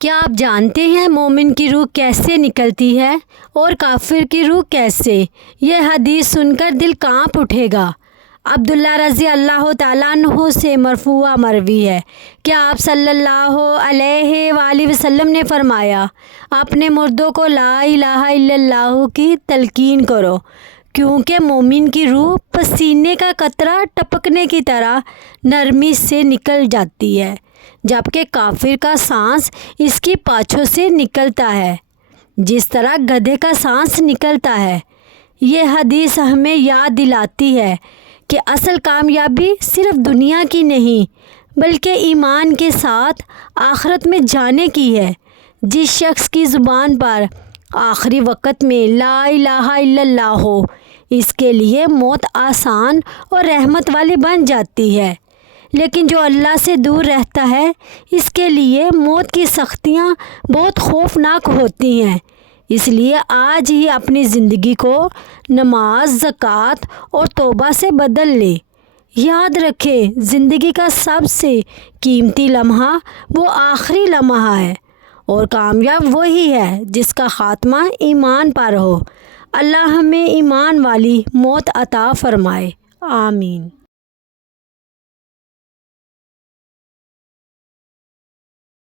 کیا آپ جانتے ہیں مومن کی روح کیسے نکلتی ہے اور کافر کی روح کیسے؟ یہ حدیث سن کر دل کانپ اٹھے گا۔ عبداللہ رضی اللہ تعالیٰ عنہ سے مرفوع مروی ہے کہ آپ صلی اللہ علیہ وآلہ وسلم نے فرمایا، اپنے مردوں کو لا الہ الا اللہ کی تلقین کرو، کیونکہ مومن کی روح پسینے کا قطرہ ٹپکنے کی طرح نرمی سے نکل جاتی ہے، جبکہ کافر کا سانس اس کی پاچھوں سے نکلتا ہے، جس طرح گدھے کا سانس نکلتا ہے۔ یہ حدیث ہمیں یاد دلاتی ہے کہ اصل کامیابی صرف دنیا کی نہیں بلکہ ایمان کے ساتھ آخرت میں جانے کی ہے۔ جس شخص کی زبان پر آخری وقت میں لا الہ الا اللہ ہو، اس کے لیے موت آسان اور رحمت والی بن جاتی ہے، لیکن جو اللہ سے دور رہتا ہے اس کے لیے موت کی سختیاں بہت خوفناک ہوتی ہیں۔ اس لیے آج ہی اپنی زندگی کو نماز، زکوٰۃ اور توبہ سے بدل لے۔ یاد رکھیں، زندگی کا سب سے قیمتی لمحہ وہ آخری لمحہ ہے، اور کامیاب وہی ہے جس کا خاتمہ ایمان پر ہو۔ اللہ ہمیں ایمان والی موت عطا فرمائے، آمین۔